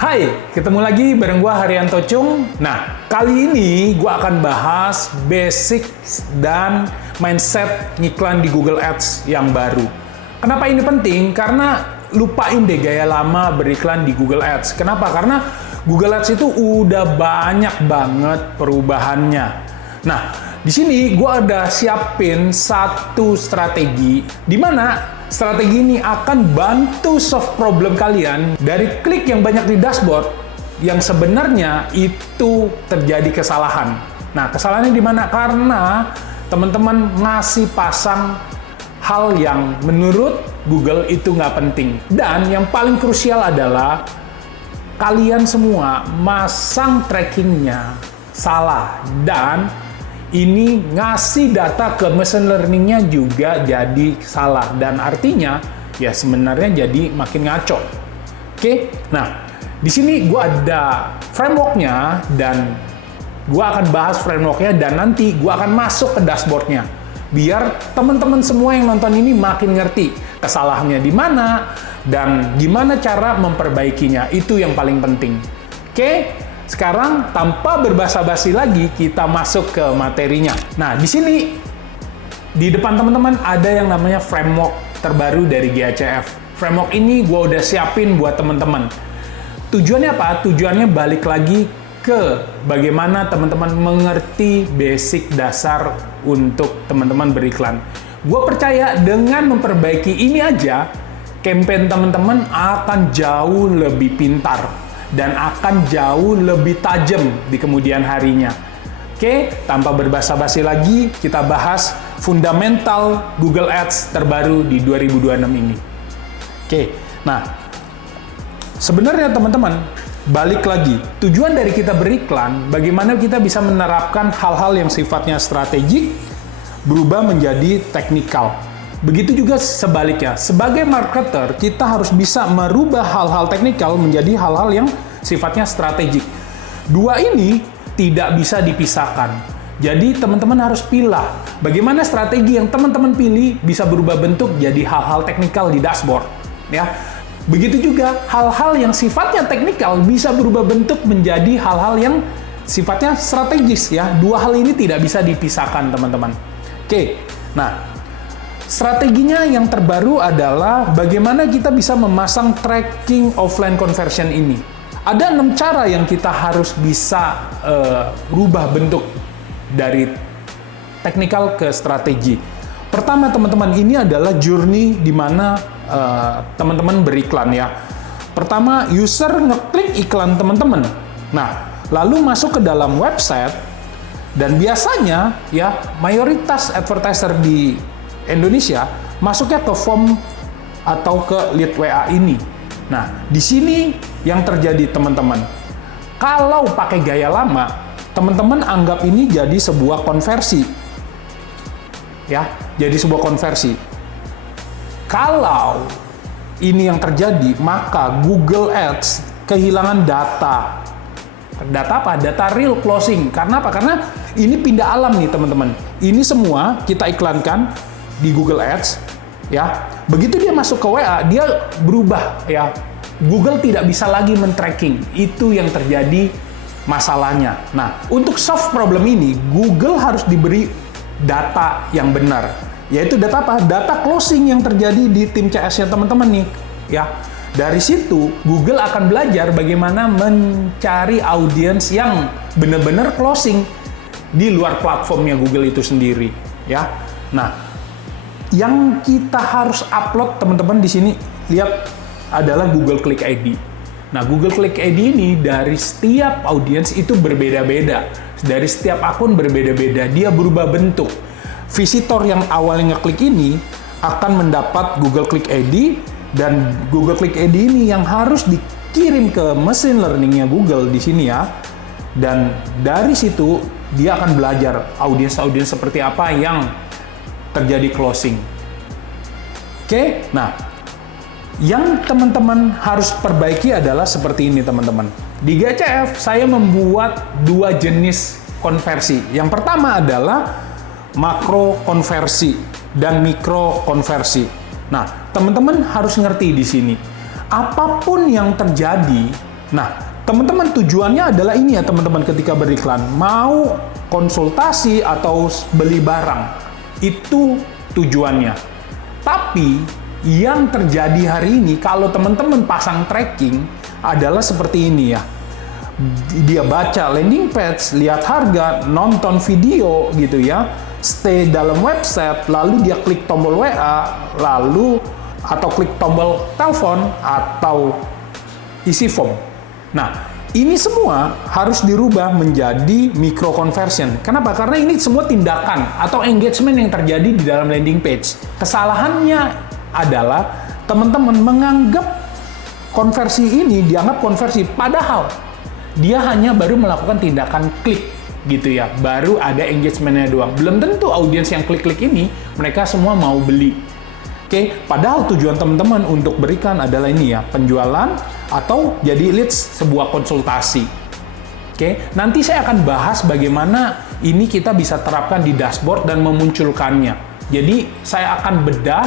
Hai, ketemu lagi bareng gua Haryanto Chung. Nah, kali ini gua akan bahas basic dan mindset ngiklan di Google Ads yang baru. Kenapa ini penting? Karena lupain deh gaya lama beriklan di Google Ads. Kenapa? Karena Google Ads itu udah banyak banget perubahannya. Nah, di sini gua ada siapin satu strategi di mana strategi ini akan bantu solve problem kalian dari klik yang banyak di dashboard yang sebenarnya itu terjadi kesalahan. Nah, kesalahannya di mana? Karena teman-teman ngasih pasang hal yang menurut Google itu nggak penting. Dan yang paling krusial adalah kalian semua masang trackingnya salah. Dan ini ngasih data ke machine learning-nya juga jadi salah. Dan artinya, ya sebenarnya jadi makin ngaco. Oke, nah di sini gue ada framework-nya dan gue akan bahas framework-nya dan nanti gue akan masuk ke dashboard-nya. Biar teman-teman semua yang nonton ini makin ngerti kesalahannya di mana dan gimana cara memperbaikinya. Itu yang paling penting. Oke? Sekarang tanpa berbasa-basi lagi kita masuk ke materinya. Nah, di sini di depan teman-teman ada yang namanya framework terbaru dari GACF. Framework ini gue udah siapin buat teman-teman. Tujuannya apa? Tujuannya balik lagi ke bagaimana teman-teman mengerti basic dasar untuk teman-teman beriklan. Gue percaya dengan memperbaiki ini aja, campaign teman-teman akan jauh lebih pintar dan akan jauh lebih tajam di kemudian harinya. Oke, tanpa berbasa-basi lagi, kita bahas fundamental Google Ads terbaru di 2026 ini. Oke, nah, sebenarnya teman-teman, balik lagi, tujuan dari kita beriklan, bagaimana kita bisa menerapkan hal-hal yang sifatnya strategik, berubah menjadi teknikal. Begitu juga sebaliknya, sebagai marketer, kita harus bisa merubah hal-hal teknikal menjadi hal-hal yang sifatnya strategik. Dua ini tidak bisa dipisahkan. Jadi teman-teman harus pilih bagaimana strategi yang teman-teman pilih bisa berubah bentuk jadi hal-hal teknikal di dashboard. Ya, begitu juga hal-hal yang sifatnya teknikal bisa berubah bentuk menjadi hal-hal yang sifatnya strategis. Ya, dua hal ini tidak bisa dipisahkan, teman-teman. Oke, nah. Strateginya yang terbaru adalah bagaimana kita bisa memasang tracking offline conversion ini. Ada 6 cara yang kita harus bisa rubah bentuk dari teknikal ke strategi. Pertama, teman-teman, ini adalah journey di mana teman-teman beriklan ya. Pertama, user ngeklik iklan teman-teman. Nah, lalu masuk ke dalam website dan biasanya ya mayoritas advertiser di Indonesia masuknya ke form atau ke lead WA ini. Nah, di sini yang terjadi teman-teman. Kalau pakai gaya lama, teman-teman anggap ini jadi sebuah konversi. Ya, jadi sebuah konversi. Kalau ini yang terjadi, maka Google Ads kehilangan data. Data apa? Data real closing. Karena apa? Karena ini pindah alam nih, teman-teman. Ini semua kita iklankan di Google Ads, ya. Begitu dia masuk ke WA, dia berubah, ya. Google tidak bisa lagi men-tracking. Itu yang terjadi masalahnya. Nah, untuk solve problem ini, Google harus diberi data yang benar. Yaitu data apa? Data closing yang terjadi di tim CS-nya teman-teman nih, ya. Dari situ, Google akan belajar bagaimana mencari audiens yang benar-benar closing di luar platformnya Google itu sendiri, ya. Nah, yang kita harus upload teman-teman di sini lihat adalah Google Click ID. Nah, Google Click ID ini dari setiap audiens itu berbeda-beda. Dari setiap akun berbeda-beda, dia berubah bentuk. Visitor yang awalnya ngeklik ini akan mendapat Google Click ID dan Google Click ID ini yang harus dikirim ke machine learning-nya Google di sini ya. Dan dari situ dia akan belajar audiens-audiens seperti apa yang terjadi closing. Oke, nah, yang teman-teman harus perbaiki adalah seperti ini, teman-teman. Di GACF, saya membuat 2 jenis konversi. Yang pertama adalah makro konversi dan mikro konversi. Nah, teman-teman harus ngerti di sini. Apapun yang terjadi Nah, teman-teman tujuannya adalah ini ya teman-teman ketika beriklan. Mau konsultasi atau beli barang, itu tujuannya. Tapi yang terjadi hari ini kalau teman-teman pasang tracking adalah seperti ini ya. Dia baca landing page, lihat harga, nonton video gitu ya, stay dalam website, lalu dia klik tombol WA, lalu atau klik tombol telepon atau isi form. Nah, ini semua harus dirubah menjadi micro conversion. Kenapa? Karena ini semua tindakan atau engagement yang terjadi di dalam landing page. Kesalahannya adalah teman-teman menganggap konversi ini dianggap konversi, padahal dia hanya baru melakukan tindakan klik gitu ya, baru ada engagementnya doang. Belum tentu audiens yang klik-klik ini mereka semua mau beli. Oke, padahal tujuan teman-teman untuk berikan adalah ini ya, penjualan atau jadi leads sebuah konsultasi. Oke, nanti saya akan bahas bagaimana ini kita bisa terapkan di dashboard dan memunculkannya. Jadi saya akan bedah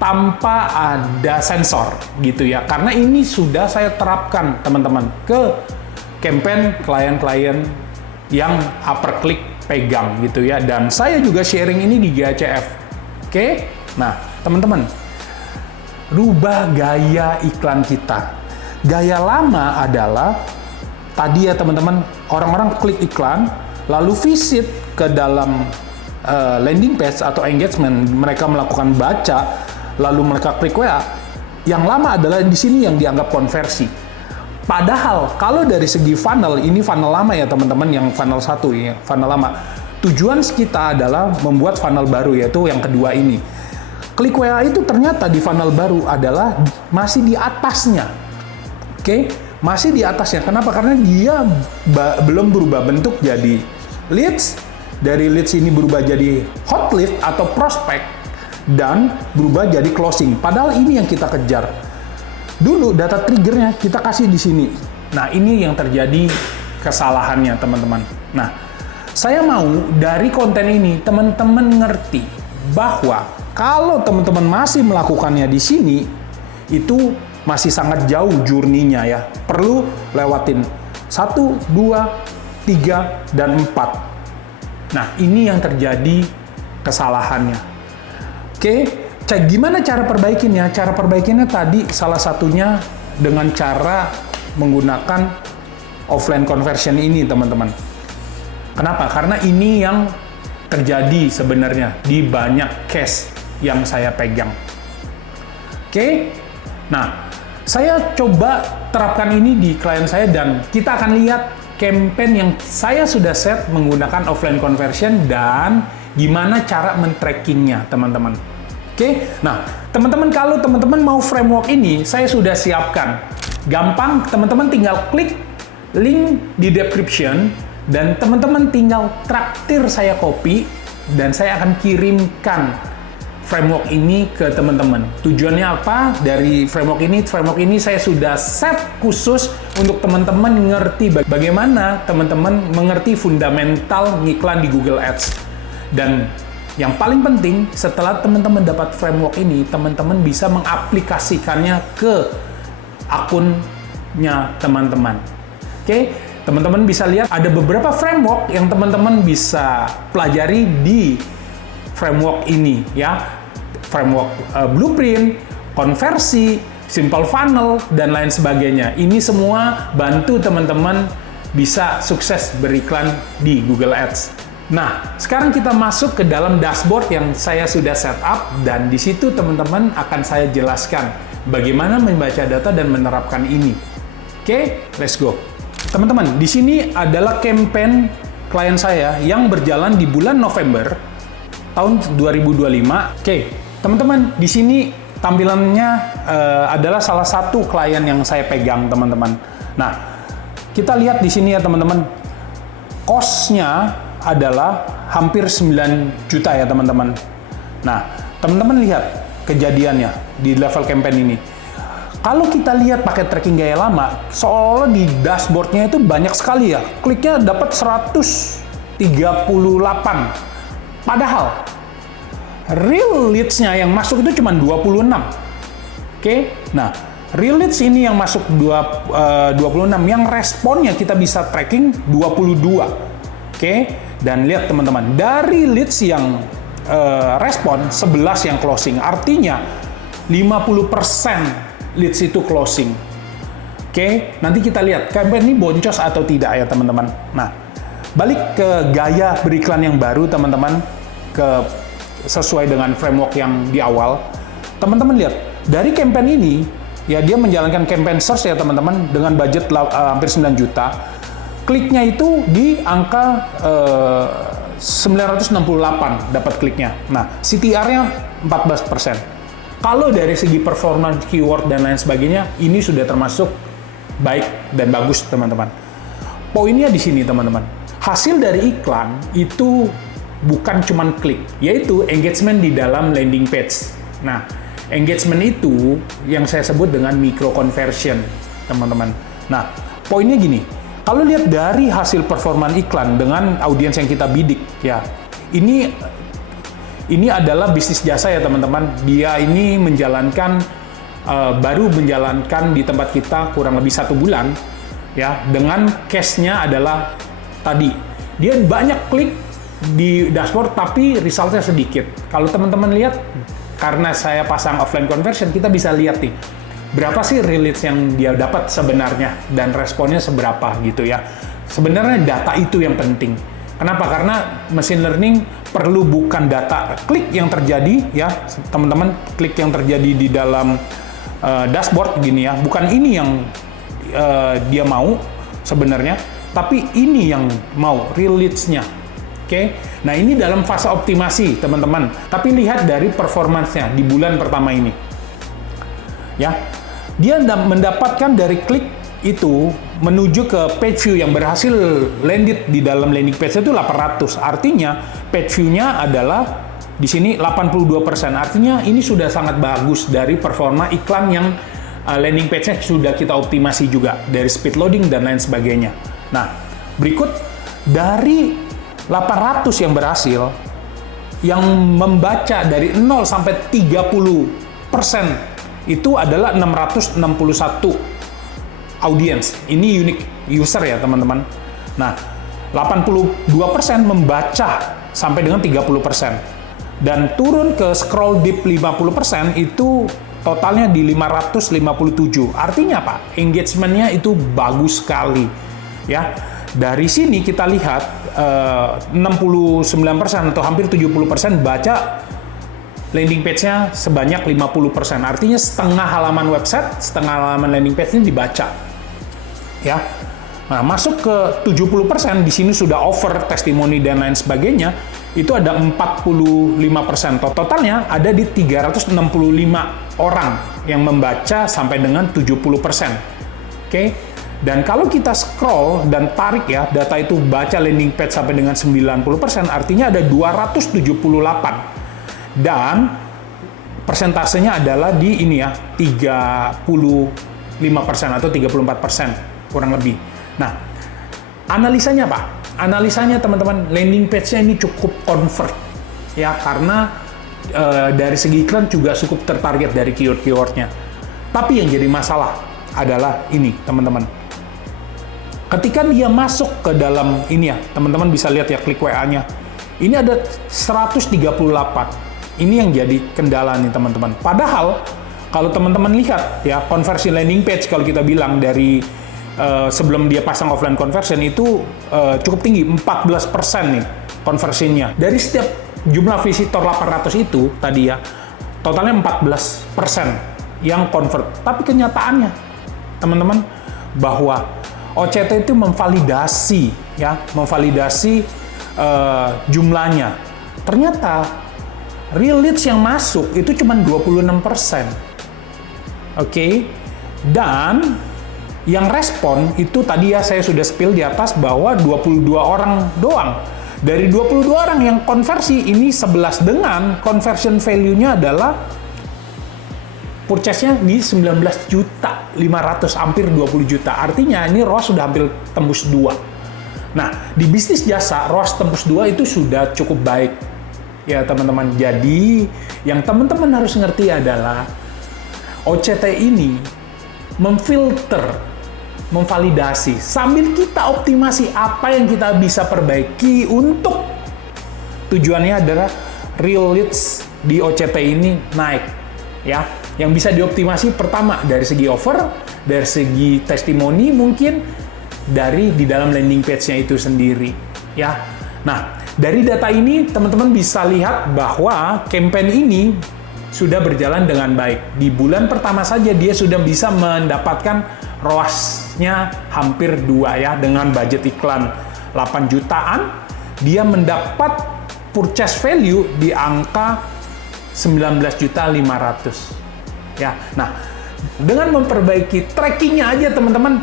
tanpa ada sensor gitu ya, karena ini sudah saya terapkan teman-teman ke campaign klien-klien yang upper click pegang gitu ya, dan saya juga sharing ini di GACF. Oke, nah teman-teman, rubah gaya iklan kita. Gaya lama adalah tadi ya teman-teman, orang-orang klik iklan lalu visit ke dalam landing page atau engagement, mereka melakukan baca lalu mereka klik WA. Yang lama adalah di sini yang dianggap konversi. Padahal kalau dari segi funnel, ini funnel lama ya teman-teman, yang funnel 1 ya, funnel lama. Tujuan kita adalah membuat funnel baru, yaitu yang kedua ini. Klik WA itu ternyata di funnel baru adalah masih di atasnya. Oke, masih di atasnya. Kenapa? Karena dia belum berubah bentuk jadi leads. Dari leads ini berubah jadi hot lead atau prospek, dan berubah jadi closing. Padahal ini yang kita kejar. Dulu data triggernya kita kasih di sini. Nah, ini yang terjadi kesalahannya teman-teman. Nah, saya mau dari konten ini teman-teman ngerti bahwa kalau teman-teman masih melakukannya di sini, itu masih sangat jauh journey-nya ya. Perlu lewatin 1, 2, 3, dan 4. Nah, ini yang terjadi kesalahannya. Oke, gimana cara perbaikinnya? Cara perbaikinnya tadi salah satunya dengan cara menggunakan offline conversion ini, teman-teman. Kenapa? Karena ini yang terjadi sebenarnya di banyak case yang saya pegang. Oke? Nah, saya coba terapkan ini di klien saya dan kita akan lihat campaign yang saya sudah set menggunakan offline conversion dan gimana cara men-trackingnya, teman-teman. Oke? Nah, teman-teman, kalau teman-teman mau framework ini, saya sudah siapkan. Gampang, teman-teman tinggal klik link di description dan teman-teman tinggal traktir saya copy dan saya akan kirimkan framework ini ke teman-teman. Tujuannya apa? Dari framework ini saya sudah set khusus untuk teman-teman ngerti bagaimana teman-teman mengerti fundamental ngiklan di Google Ads. Dan yang paling penting, setelah teman-teman dapat framework ini, teman-teman bisa mengaplikasikannya ke akunnya teman-teman. Oke? Teman-teman bisa lihat ada beberapa framework yang teman-teman bisa pelajari di framework ini ya. Framework blueprint, konversi, simple funnel, dan lain sebagainya. Ini semua bantu teman-teman bisa sukses beriklan di Google Ads. Nah, sekarang kita masuk ke dalam dashboard yang saya sudah set up dan di situ teman-teman akan saya jelaskan bagaimana membaca data dan menerapkan ini. Oke, let's go. Teman-teman, di sini adalah campaign klien saya yang berjalan di bulan November tahun 2025. Oke, teman-teman, di sini tampilannya adalah salah satu klien yang saya pegang, teman-teman. Nah, kita lihat di sini ya, teman-teman. Cost-nya adalah hampir 9 juta ya, teman-teman. Nah, teman-teman lihat kejadiannya di level campaign ini. Kalau kita lihat pakai tracking gaya lama, seolah di dashboard-nya itu banyak sekali ya. Kliknya dapat 138. Padahal real leads-nya yang masuk itu cuma 26. Oke? Nah, Real leads ini yang masuk 26, yang responnya kita bisa tracking 22. Oke, dan lihat teman-teman, dari leads yang respon, 11 yang closing. Artinya 50% leads itu closing. Oke, nanti kita lihat campaign ini boncos atau tidak ya teman-teman. Nah, balik ke gaya beriklan yang baru teman-teman, sesuai dengan framework yang di awal. Teman-teman lihat, dari campaign ini, ya dia menjalankan campaign search ya teman-teman, dengan budget hampir 9 juta. Kliknya itu di angka 968 dapat kliknya. Nah, CTR-nya 14%. Kalau dari segi performance keyword dan lain sebagainya, ini sudah termasuk baik dan bagus teman-teman. Poinnya di sini teman-teman. Hasil dari iklan itu bukan cuman klik, yaitu engagement di dalam landing page. Nah, engagement itu yang saya sebut dengan micro conversion, teman-teman. Nah, poinnya gini, kalau lihat dari hasil performa iklan dengan audiens yang kita bidik, ya, ini adalah bisnis jasa ya teman-teman. Dia ini baru menjalankan di tempat kita kurang lebih 1 bulan, ya, dengan case-nya adalah tadi dia banyak klik di dashboard tapi resultnya sedikit. Kalau teman-teman lihat, karena saya pasang offline conversion, kita bisa lihat nih berapa sih leads yang dia dapat sebenarnya dan responnya seberapa gitu ya. Sebenarnya data itu yang penting. Kenapa? Karena machine learning perlu bukan data klik yang terjadi ya teman-teman, klik yang terjadi di dalam dashboard gini ya, bukan ini yang dia mau sebenarnya, tapi ini yang mau, real leads-nya. Oke, nah ini dalam fase optimasi teman-teman, tapi lihat dari performance-nya di bulan pertama ini. Ya, dia mendapatkan dari klik itu menuju ke page view yang berhasil landed di dalam landing page itu 800. Artinya page view-nya adalah di sini 82%. Artinya ini sudah sangat bagus dari performa iklan yang landing page-nya sudah kita optimasi juga dari speed loading dan lain sebagainya. Nah, berikut dari 800 yang berhasil, yang membaca dari 0 sampai 30% itu adalah 661 audience. Ini unique user ya teman-teman. Nah, 82% membaca sampai dengan 30%. Dan turun ke scroll deep 50% itu totalnya di 557. Artinya apa? Engagement-nya itu bagus sekali. Ya, dari sini kita lihat 69% atau hampir 70% baca landing page-nya sebanyak 50%. Artinya setengah halaman website, setengah halaman landing page ini dibaca. Ya. Nah, masuk ke 70% di sini sudah offer, testimoni dan lain sebagainya. Itu ada 45%. Totalnya ada di 365 orang yang membaca sampai dengan 70%. Oke. Dan kalau kita scroll dan tarik ya, data itu baca landing page sampai dengan 90%, artinya ada 278. Dan persentasenya adalah di ini ya, 35% atau 34% kurang lebih. Nah, analisanya apa? Analisanya teman-teman, landing page-nya ini cukup convert ya, karena dari segi iklan juga cukup tertarget dari keyword-keywordnya. Tapi yang jadi masalah adalah ini teman-teman. Ketika dia masuk ke dalam ini ya, teman-teman bisa lihat ya klik WA-nya. Ini ada 138. Ini yang jadi kendala nih teman-teman. Padahal kalau teman-teman lihat ya, konversi landing page kalau kita bilang dari sebelum dia pasang offline conversion itu cukup tinggi, 14% nih konversinya. Dari setiap jumlah visitor 800 itu tadi ya, totalnya 14% yang convert. Tapi kenyataannya teman-teman bahwa OCT itu memvalidasi jumlahnya. Ternyata real leads yang masuk itu cuma 26%. Oke. Dan yang respon itu tadi ya saya sudah spill di atas bahwa 22 orang doang. Dari 22 orang yang konversi ini 11 dengan conversion value-nya adalah purchase-nya di 19 juta 500, hampir 20 juta. Artinya ini ROAS sudah hampir tembus 2. Nah, di bisnis jasa ROAS tembus 2 itu sudah cukup baik. Ya teman-teman, jadi yang teman-teman harus ngerti adalah OCT ini memfilter, memvalidasi, sambil kita optimasi apa yang kita bisa perbaiki untuk tujuannya adalah real leads di OCT ini naik, ya. Yang bisa dioptimasi pertama dari segi offer, dari segi testimoni mungkin, dari di dalam landing page-nya itu sendiri, ya. Nah, dari data ini teman-teman bisa lihat bahwa campaign ini sudah berjalan dengan baik. Di bulan pertama saja dia sudah bisa mendapatkan ROAS-nya hampir 2 ya, dengan budget iklan 8 jutaan, dia mendapat purchase value di angka 19.500.000 ya. Nah, dengan memperbaiki trackingnya aja teman-teman,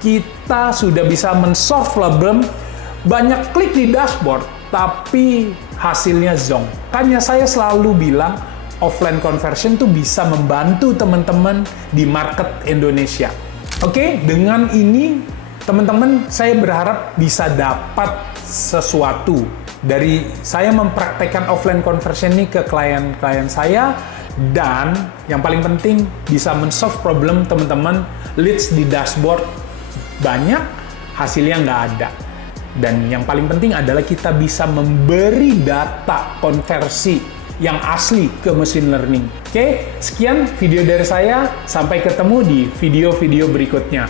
kita sudah bisa men-solve problem. Banyak klik di dashboard tapi hasilnya zonk. Makanya saya selalu bilang offline conversion tuh bisa membantu teman-teman di market Indonesia. Oke, dengan ini teman-teman saya berharap bisa dapat sesuatu dari saya mempraktekkan offline conversion ini ke klien-klien saya, dan yang paling penting bisa men-solve problem teman-teman. Leads di dashboard banyak, hasilnya nggak ada. Dan yang paling penting adalah kita bisa memberi data konversi yang asli ke machine learning. Oke, sekian video dari saya. Sampai ketemu di video-video berikutnya.